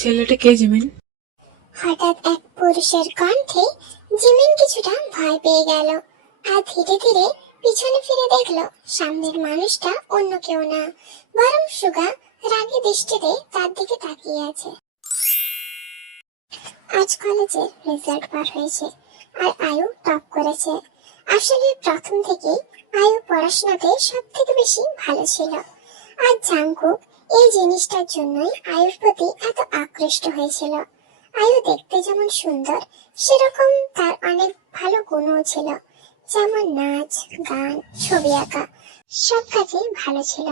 ছেলেটা কে জিমিন? হঠাৎ এক পুরুষের কণ্ঠে জিমিন কিছুটা ভয় পেয়ে গেল আর ধীরে ধীরে পিছনে ফিরে দেখলো সামনের মানুষটা অন্য কেউ না, বরং সুগা রাগী দৃষ্টিতে তার দিকে তাকিয়ে আছে। আজ কলেজের রেজাল্ট বার হয়েছে আর আয়ু টপ করেছে। আসলে প্রথম থেকেই আয়ু পড়াশোনাতে সব থেকে বেশি ভালো ছিল, আর জাংকুক এই জিনিসটার জন্যই আয়ুর প্রতি এত আকৃষ্ট হয়েছিল। আয়ু দেখতে যেমন সুন্দর, সেরকম তার অনেক ভালো গুণও ছিল, যেমন নাচ, গান, ছবি আঁকা, সব কাজে ভালো ছিল।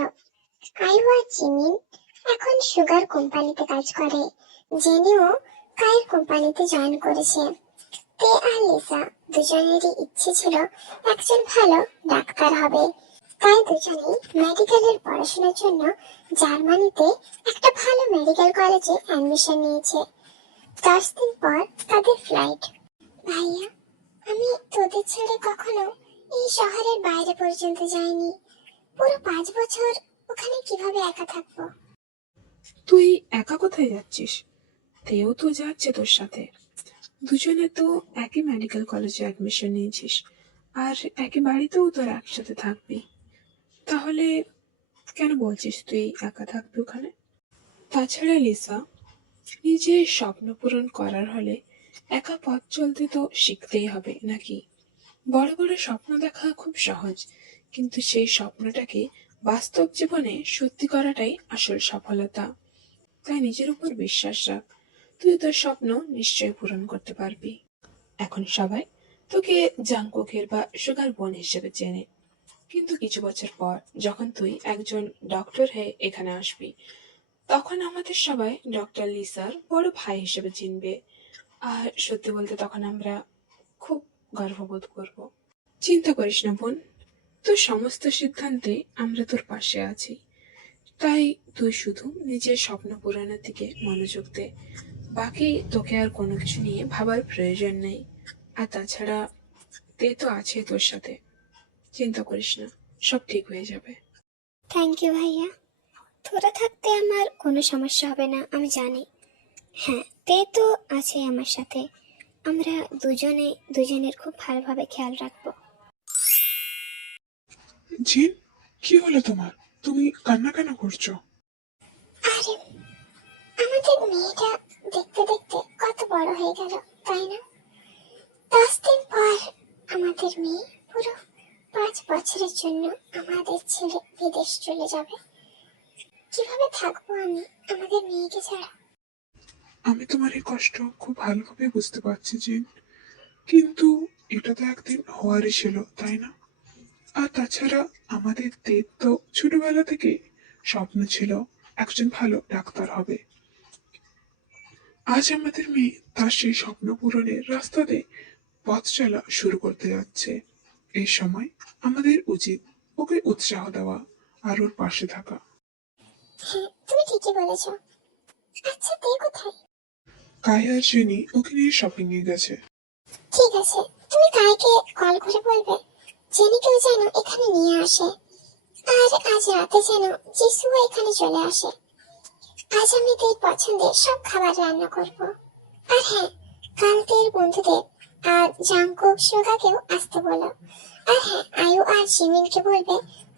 আয়ু আর জিমিন এখন সুগার কোম্পানিতে কাজ করে। জেনিও কায়ের কোম্পানিতে জয়েন করেছে। তে আর লিসা দুজনেরই ইচ্ছে ছিল একজন ভালো ডাক্তার হবে, তাই দুজনেই মেডিকেলের পড়াশোনার জন্য জার্মানিতে একটা ভালো মেডিকেল কলেজে অ্যাডমিশন নিয়েছে। 10 দিন পর তাদের ফ্লাইট। ভাইয়া, আমি তোদের ছেড়ে কখনো এই শহরের বাইরে পর্যন্ত যাইনি। পুরো 5 বছর ওখানে কিভাবে একা থাকবো? তুই একা কোথায় যাচ্ছিস? তেও তো যাচ্ছে তোর সাথে। দুজনে তো একই মেডিকেল কলেজে অ্যাডমিশন নিয়েছিস, আর একই বাড়িতেও তোর একসাথে থাকবি। তাহলে কেন বলছিস তুই একা থাকবি ওখানে? তাছাড়া লিসা, নিজের স্বপ্ন পূরণ করার হলে একা পথ চলতে তো শিখতেই হবে নাকি? বড় বড় স্বপ্ন দেখা খুব সহজ, কিন্তু সেই স্বপ্নটাকে বাস্তব জীবনে সত্যি করাটাই আসল সফলতা। তাই নিজের উপর বিশ্বাস রাখ, তুই তোর স্বপ্ন নিশ্চয়ই পূরণ করতে পারবি। এখন সবাই তোকে জাংকুকের বা সুগার বোন হিসেবে চেনে, কিন্তু কিছু বছর পর যখন তুই একজন ডক্টর হয়ে এখানে আসবি, তখন আমাদের সবাই ডক্টর লিসার বড় ভাই হিসেবে চিনবে। আর সত্যি বলতে তখন আমরা খুব গর্ববোধ করব। চিন্তা করিস না বোন, তোর সমস্ত সিদ্ধান্তে আমরা তোর পাশে আছি। তাই তুই শুধু নিজের স্বপ্ন পূরণের দিকে মনোযোগ দে। বাকি তোকে আর কোনো কিছু নিয়ে ভাবার প্রয়োজন নেই। আর তাছাড়া তে তো আছে তোর সাথে, চিন্তা করিস না, সব ঠিক হয়ে যাবে। থ্যাংক ইউ ভাইয়া, তোরা থাকতে আমার কোনো সমস্যা হবে না আমি জানি। হ্যাঁ, তে তো আছে আমার সাথে। আমরা দুজনে দুজনের খুব ভালোভাবে খেয়াল রাখবো। জিন, কি হলো তোমার? তুমি কান্না কেন করছো? আরে, আমাদের মেয়েটা দেখতে দেখতে কত বড় হয়ে গেল, তাই না? 10 দিন পর আমাদের মেয়ে পুরো 5 বছরের জন্য আমাদের ছেড়ে বিদেশ চলে যাবে। কিভাবে থাকবো আমি আমাদের মেয়েকে ছাড়া? আমি তোমার এই কষ্ট খুব ভালোভাবে বুঝতে পারছি জিন, কিন্তু এটা তো একদিন হওয়ারই ছিল, তাই না? আর তাছাড়া আমাদের দের তো ছোটবেলা থেকে স্বপ্ন ছিল একজন ভালো ডাক্তার হবে। আজ আমাদের মেয়ে তার সেই স্বপ্ন পূরণের রাস্তাতে পথ চলা শুরু করতে যাচ্ছে। এই সময় আমাদের উচিত ওকে উৎসাহ দেওয়া আর ওর পাশে থাকা। হ্যাঁ, তুমি ঠিকই বলেছো। আচ্ছা, তে কোথায়? কায়া আর জেনি ওকে নিয়ে শপিং এ গেছে। ঠিক আছে, তুমি কাইকে কল করে বলবে জেনিকেও যেন এখানে নিয়ে আসে। আর আজ রাতে যেন যিশুও এখানে চলে আসে। আজ আমি দের পছন্দের সব খাবার রান্না করব। আর হ্যাঁ, কাল দের বন্ধুদের আর জাংকুক সুগাকেও আসতে বলো। আর হ্যাঁ, আয়ু আর জিমিনকে বলবে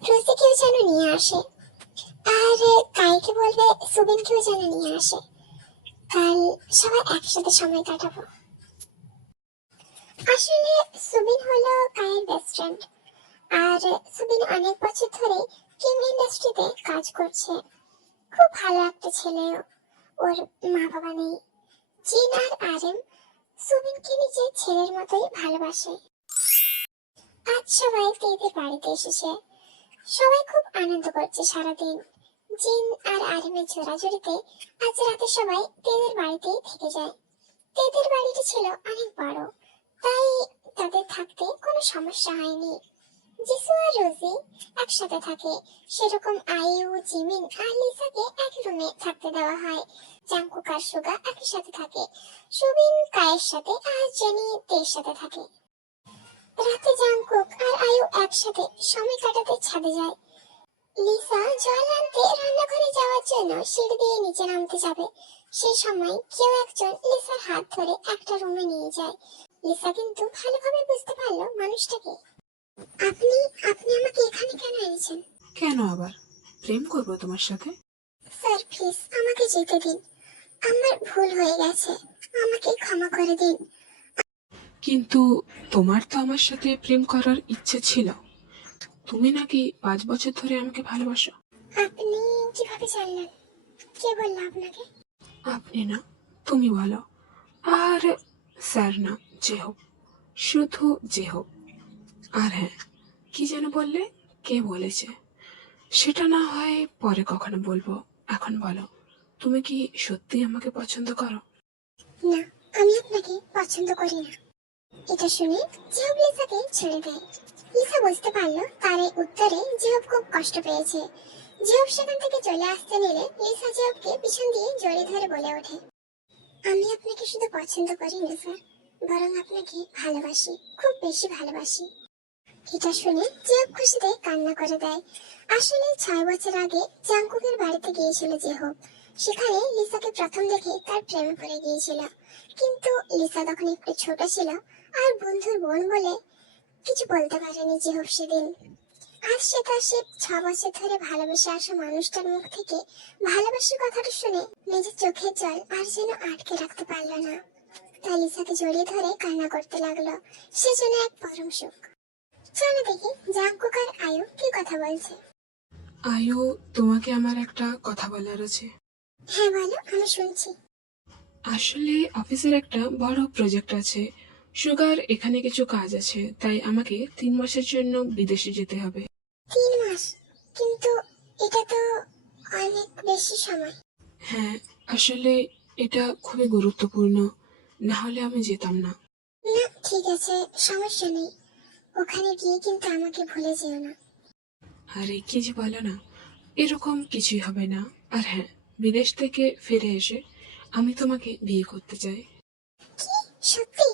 রোজিকেও যেন নিয়ে আসে। আর কাইকে বলবে সুবিনকেও যেন নিয়ে আসে। কাল সবাই একসাথে সময় কাটাবো। আসলে সুবিন হলো কায়ের বেস্ট ফ্রেন্ড, আর সুবিন অনেক বছর ধরে ফিল্ম ইন্ডাস্ট্রিতে কাজ করছে। খুব ভালো একটা ছেলে ও। ওর মা বাবা নেই। জিন আর আরএম সুবিনকে নিজের ছেলের মতোই ভালোবাসে। আজ সবাই তেদের বাড়িতে এসেছে। সবাই খুব আনন্দ করছে সারাদিন। জিন আর আরএমের জোড়াজুড়িতে আজ রাতে সবাই তেদের বাড়িতেই থেকে যায়। তেদের বাড়িটি ছিল অনেক বড়, তাই তাদের থাকতে কোনো সমস্যা হয়নি। যিশু আর রোজি একসাথে থাকে, সেরকম আইউ, জিমিন আর লিসাকে এক রুমে থাকতে দেওয়া হয়। জাংকুক আর সুগা একই সাথে থাকে। সুবিন কায়ের সাথে আর জেনি তের সাথে থাকে। রাতে জাংকুক আর আইউ একসাথে সময় কাটাতে ছাদে যায়। লিসা জল আনতে রান্নাঘরে যাওয়ার জন্য সিঁড়ি দিয়ে নিচে নামতে যাবে, সেই সময় কেউ একজন লিসার হাত ধরে একটা রুমে নিয়ে যায়। লিসা কিন্তু ভালোভাবে বুঝতে পারলো মানুষটাকে। আপনি আপনি আমাকে এখানে কেন এনেছেন? কেন আবার প্রেম করবো তোমার সাথে? স্যার প্লিজ আমাকে যেতে দিন, আমার ভুল হয়ে গেছে, আমাকে ক্ষমা করে দিন। কিন্তু তোমার তো আমার সাথে প্রেম করার ইচ্ছে ছিল। তুমি নাকি 5 বছর ধরে আমাকে ভালোবাসো। আপনি কিভাবে জানলেন? কে বললো আপনাকে? আপনি না, তুমি বলো। আর স্যার না, যে হোক, শুধু যে হোক। আর হ্যাঁ, কি যেন বললে, কে বলেছে সেটা না হয় পরে কখনো বলবো। এখন বলো, তুমি কি সত্যি আমাকে পছন্দ করো? না, আমি আপনাকে পছন্দ করি না। এটা শুনে জিহব লিসাকে ছেড়ে দেয়। লিসা বুঝতে পারলো তার এই উত্তরে জিহব খুব কষ্ট পেয়েছে। জিহব সেখান থেকে চলে আসতে নিলে লিসা জিহবকে পিছন দিয়ে জড়িয়ে ধরে বলে ওঠে, আমি আপনাকে শুধু পছন্দ করি না স্যার, বরং আপনাকে ভালোবাসি, খুব বেশি ভালোবাসি। এটা শুনে জিহব খুশিতে কান্না করে দেয়। আসলে 6 বছর আগে জাংকুকের বাড়িতে গিয়েছিল জিহব। সেখানে লিসাকে প্রথম দেখে তার প্রেমে পড়ে গিয়েছিল। কিন্তু লিসা তখন একটু ছোট ছিল আর বন্ধুর বোন বলে কিছু বলতে পারেনি জিহব সেদিন। আজ সে তার সে 6 বছর ধরে ভালোবেসে আসা মানুষটার মুখ থেকে ভালোবাসার কথাটা শুনে নিজের চোখের জল আর যেন আটকে রাখতে পারলো না। তাই লিসাকে জড়িয়ে ধরে কান্না করতে লাগলো। সেজন্য এক পরম সুখ। চলো দেখি জাংকুক আর আয়ু কি কথা বলছে। আয়ু, তোমাকে আমার একটা কথা বলার আছে। হ্যাঁ বলো, আমি শুনছি। আসলে অফিসের একটা বড় প্রজেক্ট আছে। সুগার এখানে কিছু কাজ আছে, তাই আমাকে 3 মাসের জন্য বিদেশে যেতে হবে। 3 মাস? কিন্তু এটা তো অনেক বেশি সময়। হ্যাঁ, আসলে এটা খুবই গুরুত্বপূর্ণ, না হলে আমি যেতাম না। না ঠিক আছে, সমস্যা নেই। ওখানে গিয়ে কিন্তু আমাকে ভুলে যেও না। আরে কি যে বলো না, এরকম কিছুই হবে না। আর হ্যাঁ, বিদেশ থেকে ফিরে এসে আমি তোমাকে বিয়ে করতে চাই। কি? সত্যি?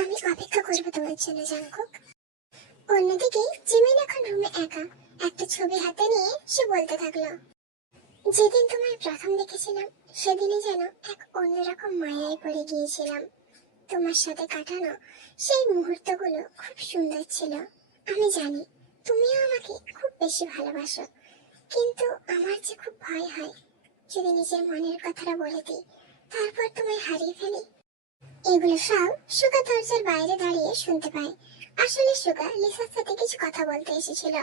আমি অপেক্ষা করবো তোমার জন্য জাংকুক। অন্যদিকে জিমিন এখন রুমে একা একটা ছবি হাতে নিয়ে সে বলতে থাকলো, যেদিন তোমায় প্রথম দেখেছিলাম সেদিনই যেন এক অন্যরকম মায়ায় পড়ে গিয়েছিলাম। তোমার সাথে কাটানো সেই মুহূর্তগুলো খুব সুন্দর ছিল। আমি জানি তুমিও আমাকে খুব বেশি ভালোবাসো, কিন্তু আমার যে খুব ভয় হয় যদি নিজের মনের কথাটা বলে দিই, তারপর তোমায় হারিয়ে ফেলি। এগুলো সব সুগা দরজার বাইরে দাঁড়িয়ে শুনতে পায়। আসলে সুগা লিসার সাথে কিছু কথা বলতে এসেছিল,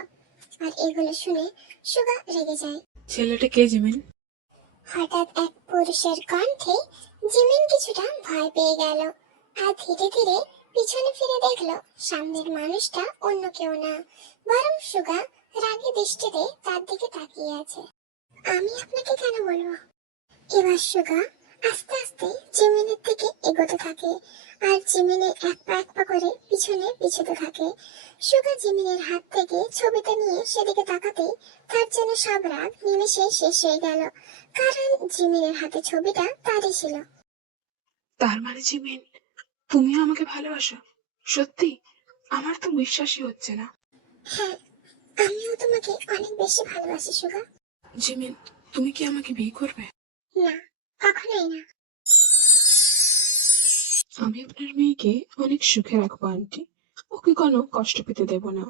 আর এগুলো শুনে সুগা রেগে যায়। ছেলেটা কে জিমিন? হঠাৎ এক পুরুষের কণ্ঠে জিমিন কিছুটা ভয় পেয়ে গেল আর ধীরে ধীরে পিছনে ফিরে দেখলো সামনের মানুষটা অন্য কেউ না, বরং সুগা রাগী দৃষ্টিতে তার দিকে তাকিয়ে আছে। আমি আপনাকে কেন বলবো? এবার সুগা আস্তে আস্তে জিমিনের দিকে এগোতে থাকে আর জিমিনের এক পা করে পিছনে পিছুতে থাকে। সুগা জিমিনের হাত থেকে ছবিটা নিয়ে সেদিকে তাকাতেই তার যেন সব রাগ নিমেষে শেষ হয়ে গেল, কারণ জিমিনের হাতে ছবিটা তারই ছিল। তার মানে জিমিন, তুমিও আমাকে ভালোবাসো? সত্যি? আমার তো বিশ্বাসই হচ্ছে না। হ্যাঁ, আমিও তোমাকে অনেক বেশি ভালোবাসি সুগা। জিমিন, তুমি কি আমাকে বিয়ে করবে? না, কখনোই না। আমি আপনার মেয়েকে অনেক সুখে রাখবো আন্টি, ওকে কোনো কষ্ট পেতে দেব না।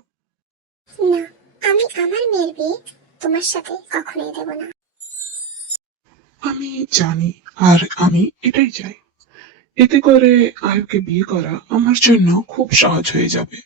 না, আমি আমার মেয়ের বিয়ে তোমার সাথে কখনোই দেব না। আমি জানি, আর আমি এটাই চাই। এতে করে আয়ুকে বিয়ে করা আমার জন্য খুব সহজ হয়ে যাবে।